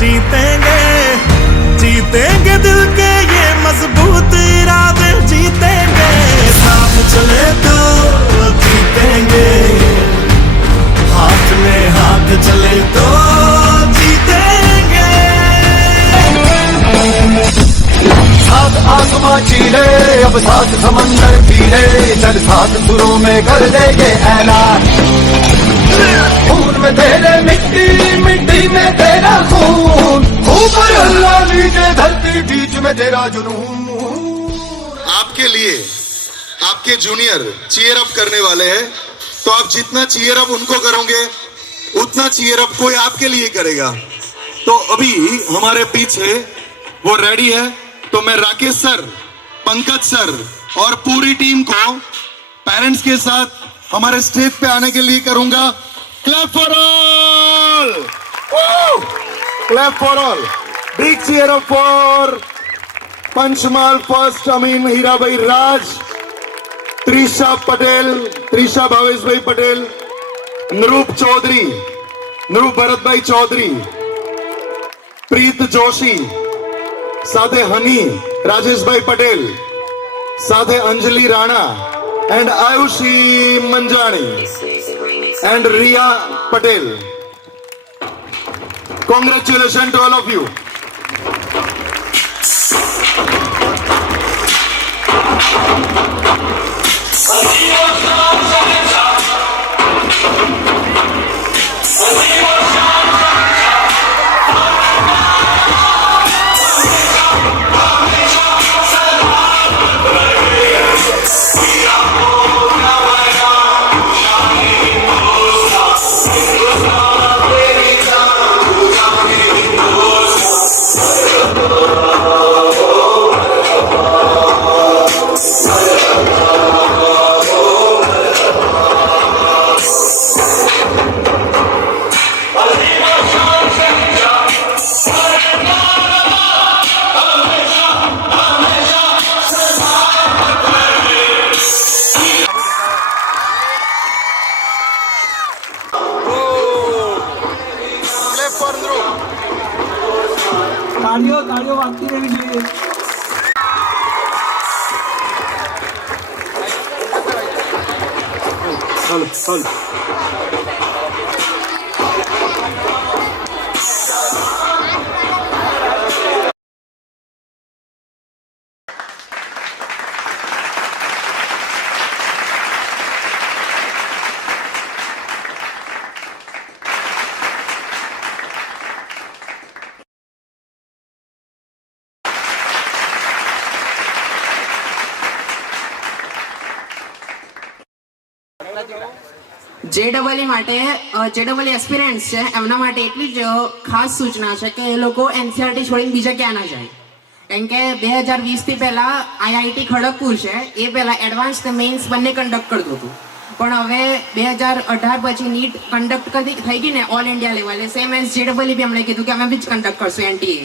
जीतेंगे जीतेंगे दिल के ये मजबूत इरादे जीतेंगे साथ चले तो जीतेंगे हाथ में हाथ चले तो जीतेंगे साथ आसमां चीरे अब साथ समंदर पीरे चल साथ सुरों में कर देंगे ऐलान खून में तेरे मिट्टी मिट्टी में तेरा खून ऊपर अल्लाह नीचे धरती बीच में तेरा जुनून। आपके लिए आपके जूनियर चीयर अप करने वाले हैं तो आप जितना चीयर अप उनको करोगे उतना चीयर अप कोई आपके लिए करेगा। तो अभी हमारे पीछे वो रेडी है तो मैं राकेश सर, पंकज सर और पूरी टीम को पेरेंट्स के साथ हमारे स्टेज पे आने के लिए करूंगा। Clap for all, clap for all, big cheer up for Panchmahal first Amin Hirabhai Raj, Trisha Patel, Trisha Bhavesh bhai Patel, नरूप Chaudhary, नरूप Bharat भाई चौधरी, प्रीत जोशी, साथे हनी राजेश भाई पटेल, साथे Anjali Rana and Ayushi Manjani and Riya Patel. Congratulations to all of you. तालियों वागती रहनी चाहिए। JEE માટે JEE એસ્પિરન્ટ્સ છે એમના માટે એટલી જ ખાસ સૂચના છે કે એ લોકો NCERT છોડીને બીજા ક્યાં ના જાય, કેમ કે 2020 થી પહેલા IIT ખડગપુર છે એ પહેલા એડવાન્સ ને મેઇન્સ બંને કન્ડક્ટ કરતું હતું, પણ હવે 2018 પછી નીટ કન્ડક્ટ થઈ ગઈ ને ઓલ ઇન્ડિયા લેવલે, સેમ એઝ JEE બી એમણે કીધું કે અમે બી જ કન્ડક્ટ કરશું NTA,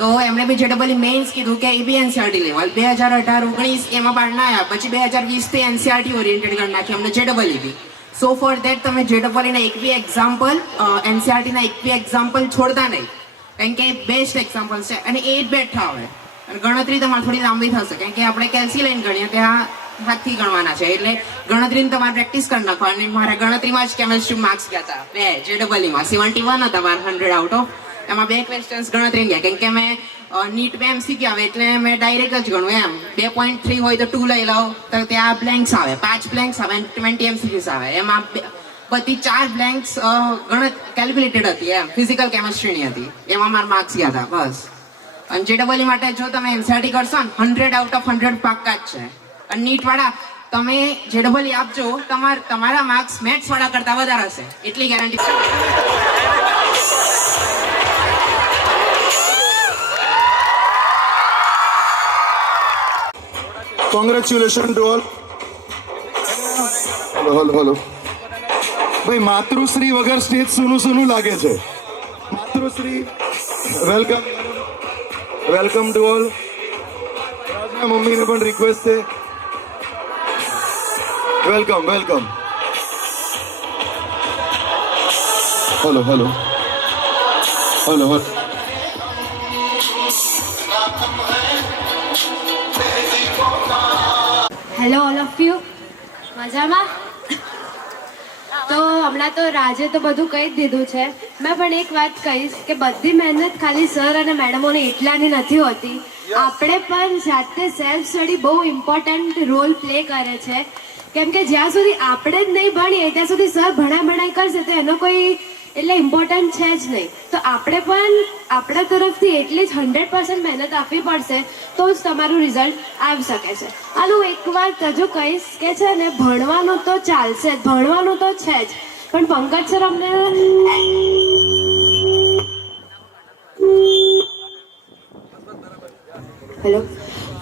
તો એમણે બી JEE મેઇન્સ કીધું કે એ બી NCERT લેવલ 2018-19 એમાં બહાર ના આવ્યા, પછી 2020 થી NCERT ઓરિએન્ટેડ કરી નાખી અમને JEE બી. સો ફોર દેટ તમે JEE ના એક બી એક્ઝામ્પલ NCERT ના એક બી એક્ઝામ્પલ છોડતા નહીં, કારણ કે બેસ્ટ એક્ઝામ્પલ છે અને એ જ બેઠા આવે અને ગણતરી તમારે થોડી લાંબી થશે, કારણ કે આપણે કેલ્સી લઈને ગણીએ ત્યાં હાથથી ગણવાના છે, એટલે ગણતરીને તમારે પ્રેક્ટિસ કરી નાખવાની. મારા ગણતરીમાં જ કેમેસ્ટ્રી માર્ક્સ ગયા હતા બે JEE માં 71 હતા મારા 100 આઉટ ઓફ, એમાં બે ક્વેશ્ચન્સ ગણતરી ગયા, કેમ કે મેં નીટ બે MCQ આવે એટલે મેં ડાયરેક્ટ જ ગણું એમ, 2.3 હોય તો 2 લઈ લઉં તો ત્યાં બ્લેન્ક્સ આવે, 5 બ્લેન્ક્સ આવે અને 20 MCQs આવે, એમાં બધી 4 બ્લેન્ક્સ કેલ્ક્યુલેટેડ હતી એમ, ફિઝિકલ કેમેસ્ટ્રીની હતી, એમાં મારા માર્ક્સ ગયા હતા બસ. અને JEE માટે જો તમે NCERT કરશો ને 100 આઉટ ઓફ 100 પાક્કા જ છે. અને નીટ વાળા તમે JEE આપજો, તમારા માર્ક્સ મેથ્સ વાળા કરતા વધારે હશે, એટલી guarantee. Congratulation to all. Hello ભાઈ, માતૃશ્રી વગર સ્ટેજ સુનું સુનું લાગે છે. માતૃશ્રી વેલકમ, વેલકમ ટુ ઓલ. મમ્મીને પણ રિક્વેસ્ટ છે, welcome welcome. Hello hello hello hello hello all of you, મજામાં? તો હમણાં તો રાજે તો બધું કહી જ દીધું છે. મેં પણ એક વાત કહીશ કે બધી મહેનત ખાલી સર અને મેડમોની એટલાની નથી હોતી. આપણે પણ જાતે સેલ્ફ સ્ટડી બહુ ઇમ્પોર્ટન્ટ રોલ પ્લે કરે છે. કેમ કે જ્યાં સુધી આપણે જ નહીં ભણીએ ત્યાં સુધી સર ભણાઈ કરશે તો એનો કોઈ એટલે ઇમ્પોર્ટન્ટ છે જ નહીં. તો આપણે પણ આપણા તરફથી એટલી જ 100% મહેનત આપવી પડશે તો જ તમારું રિઝલ્ટ આવી શકે છે. આનું એક વાત હજુ કહીશ કે છે ને, ભણવાનું તો ચાલશે જ, ભણવાનું તો છે જ, પણ પંકજ સર અમને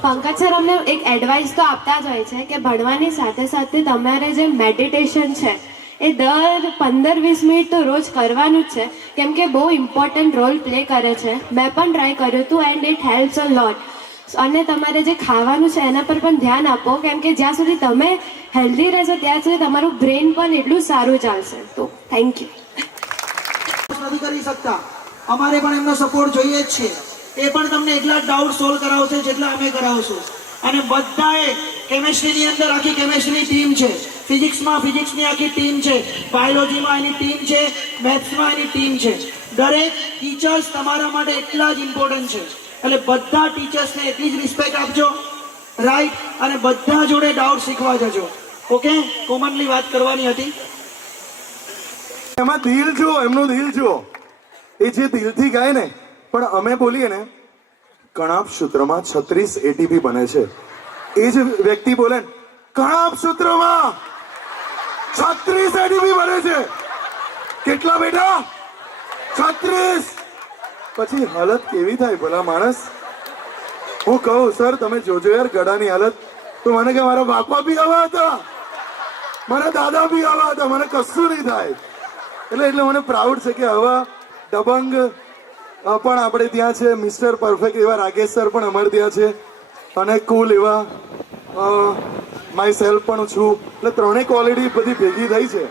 પંકજ સર અમને એક એડવાઇસ તો આપતા જ હોય છે કે ભણવાની સાથે સાથે તમારે જે મેડિટેશન છે એ દર 15-20 મિનિટ તો રોજ કરવાનું જ છે. કેમ કે બહુ ઇમ્પોર્ટન્ટ રોલ પ્લે કરે છે. મેં પણ ટ્રાય કર્યું હતું એન્ડ ઇટ હેલ્પ્સ અ લોટ. અને તમારે જે ખાવાનું છે એના પર પણ ધ્યાન આપો, કેમ કે જ્યાં સુધી તમે હેલ્ધી રહેશો ત્યાં સુધી તમારું બ્રેન પણ એટલું સારું ચાલશે. તો થેન્ક યુ. નથી કરી શકતા, અમારે પણ એમનો સપોર્ટ જોઈએ જ છે. એ પણ તમને એટલા ડાઉટ સોલ્વ કરાવશે જેટલા અમે કરાવશું. અને બધાએ કેમેસ્ટ્રીની અંદર આખી કેમેસ્ટ્રીની ટીમ છે, ફિઝિક્સમાં ફિઝિક્સની આખી ટીમ છે, બાયોલોજીમાં એની ટીમ છે, મેથ્સમાં એની ટીમ છે. દરેક ટીચર્સ તમારા માટે એટલા જ ઇમ્પોર્ટન્ટ છે. એટલે બધા ટીચર્સને એટલી જ રિસ્પેક્ટ આપજો, રાઈટ? અને બધા જોડે ડાઉટ શીખવા જજો. ઓકે, કોમનલી વાત કરવાની હતી. એમાં દિલ જુઓ, એમનું દિલ જુઓ, એ જે દિલથી ગાય ને. પણ અમે બોલીએ ને કણાપ સૂત્રમાં 36 એટીપી બને છે, એ જ વ્યક્તિ બોલે કણાપ સૂત્રમાં 36 એટીપી બને છે. કેટલા બેટા? 36. પછી હાલત કેવી થાય ભલા માણસ? હું કહું સર તમે જોજો યાર ગળાની હાલત, તો મને કે મારા બાપા બી આવા હતા, મારા દાદા બી આવા હતા, મને કશું નહીં થાય. એટલે મને પ્રાઉડ છે કે આવા દબંગ પણ આપણે ત્યાં છે. મિસ્ટર પરફેક્ટ એવા રાકેશ સર પણ અમારે ત્યાં છે, અને કુલ એવા માય સેલ્ફ પણ છું. એટલે ત્રણેય ક્વોલિટી બધી ભેગી થઈ છે.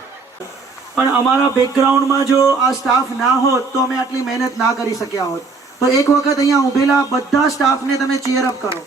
પણ અમારા બેકગ્રાઉન્ડમાં જો આ સ્ટાફ ના હોત તો અમે આટલી મહેનત ના કરી શક્યા હોત. તો એક વખત અહીંયા ઉભેલા બધા સ્ટાફને તમે ચીયર અપ કરો.